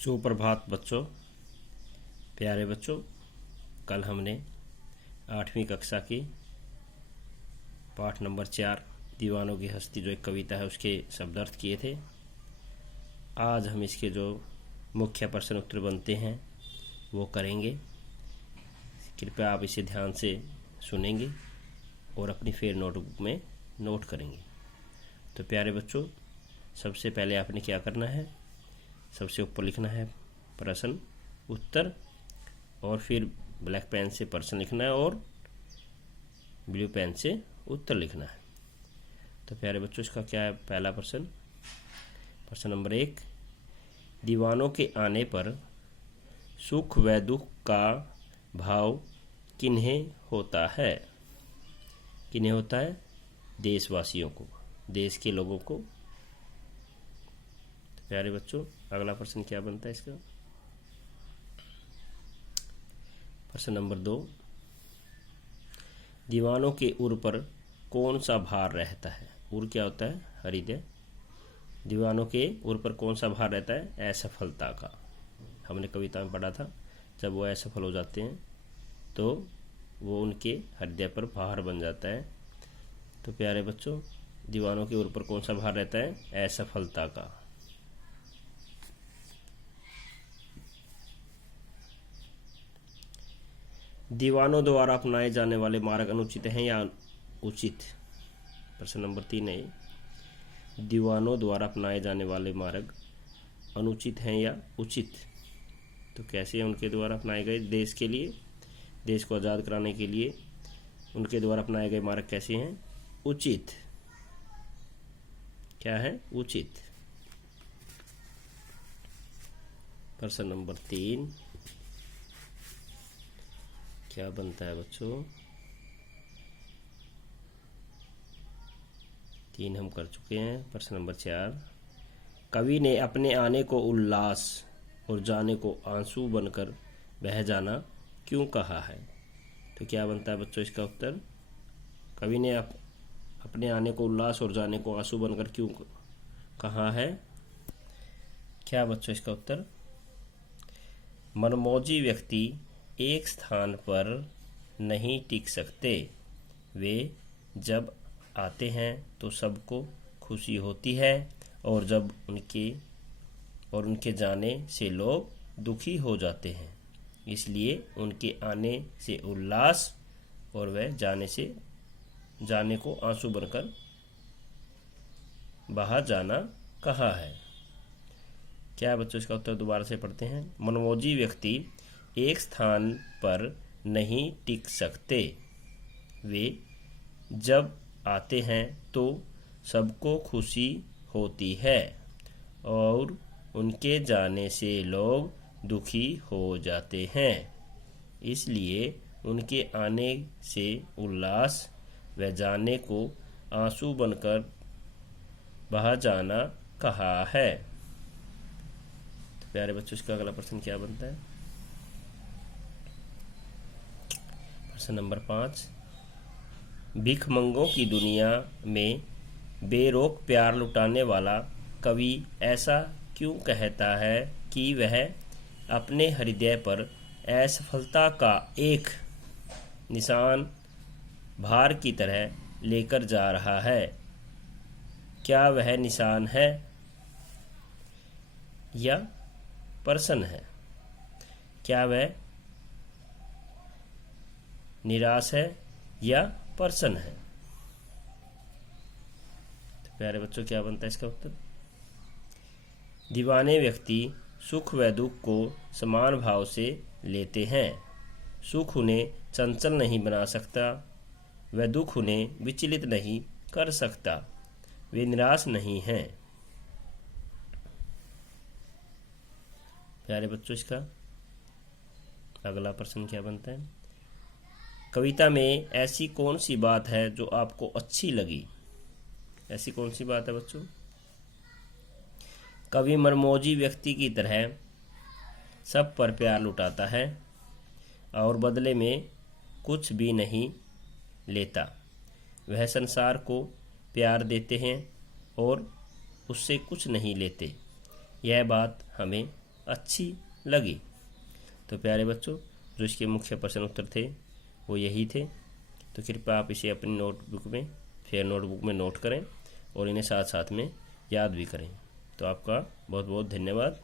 सुप्रभात बच्चों, प्यारे बच्चों। कल हमने 8वीं कक्षा की पाठ नंबर 4 दीवानों की हस्ती जो एक कविता है उसके शब्दार्थ किए थे। आज हम इसके जो मुख्य प्रश्न उत्तर बनते हैं वो करेंगे। कृपया आप इसे ध्यान से सुनेंगे और अपनी फिर नोटबुक में नोट करेंगे। तो प्यारे बच्चों, सबसे पहले आपने क्या करना है, सबसे ऊपर लिखना है प्रश्न उत्तर और फिर ब्लैक पेन से प्रश्न लिखना है और ब्लू पेन से उत्तर लिखना है। तो प्यारे बच्चों, इसका क्या है पहला प्रश्न। प्रश्न नंबर 1, दीवानों के आने पर सुख व दुख का भाव किन्हें होता है? किन्हें होता है? देशवासियों को, देश के लोगों को। तो प्यारे बच्चों, अगला प्रश्न क्या बनता है इसका। प्रश्न नंबर 2, दीवानों के उर पर कौन सा भार रहता है? उर क्या होता है? हृदय। दीवानों के उर पर कौन सा भार रहता है? असफलता का। हमने कविता में पढ़ा था, जब वो असफल हो जाते हैं तो वो उनके हृदय पर भार बन जाता है। तो प्यारे बच्चों, दीवानों के उर पर कौन सा भार रहता है? असफलता का। दीवानों द्वारा अपनाए जाने वाले मार्ग अनुचित हैं या उचित? प्रश्न नंबर 3 है, दीवानों द्वारा अपनाए जाने वाले मार्ग अनुचित हैं या उचित? तो कैसे उनके द्वारा अपनाए गए देश के लिए, देश को आज़ाद कराने के लिए उनके द्वारा अपनाए गए मार्ग कैसे हैं? उचित। क्या है? उचित। प्रश्न नंबर 3 क्या बनता है बच्चों? 3 हम कर चुके हैं। प्रश्न नंबर 4, कवि ने अपने आने को उल्लास और जाने को आंसू बनकर बह जाना क्यों कहा है? तो क्या बनता है बच्चों इसका उत्तर? कवि ने अपने आने को उल्लास और जाने को आंसू बनकर क्यों कहा है? क्या बच्चों इसका उत्तर? मनमौजी व्यक्ति एक स्थान पर नहीं टिक सकते। वे जब आते हैं तो सबको खुशी होती है और जब उनके जाने से लोग दुखी हो जाते हैं। इसलिए उनके आने से उल्लास और वह जाने को आंसू बनकर बहा जाना कहा है। क्या बच्चों इसका उत्तर दोबारा से पढ़ते हैं। मनमौजी व्यक्ति एक स्थान पर नहीं टिक सकते। वे जब आते हैं तो सबको खुशी होती है और उनके जाने से लोग दुखी हो जाते हैं। इसलिए उनके आने से उल्लास व जाने को आंसू बनकर बहा जाना कहा है। तो प्यारे बच्चों, इसका अगला प्रश्न क्या बनता है? प्रश्न नंबर 5, भिखमंगों की दुनिया में बेरोक प्यार लुटाने वाला कवि ऐसा क्यों कहता है कि वह अपने हृदय पर असफलता का एक निशान भार की तरह लेकर जा रहा है? क्या वह निशान है या प्रश्न है? क्या वह निराश है या प्रश्न है? तो प्यारे बच्चों, क्या बनता है इसका उत्तर? दीवाने व्यक्ति सुख व दुख को समान भाव से लेते हैं। सुख उन्हें चंचल नहीं बना सकता व दुख उन्हें विचलित नहीं कर सकता। वे निराश नहीं हैं। प्यारे बच्चों, इसका अगला प्रश्न क्या बनता है? कविता में ऐसी कौन सी बात है जो आपको अच्छी लगी? ऐसी कौन सी बात है बच्चों? कवि मनमौजी व्यक्ति की तरह सब पर प्यार लुटाता है और बदले में कुछ भी नहीं लेता। वह संसार को प्यार देते हैं और उससे कुछ नहीं लेते। यह बात हमें अच्छी लगी। तो प्यारे बच्चों, जो इसके मुख्य प्रश्न उत्तर थे वो यही थे। तो कृपया आप इसे अपनी नोटबुक में, फेयर नोटबुक में नोट करें और इन्हें साथ साथ में याद भी करें। तो आपका बहुत बहुत धन्यवाद।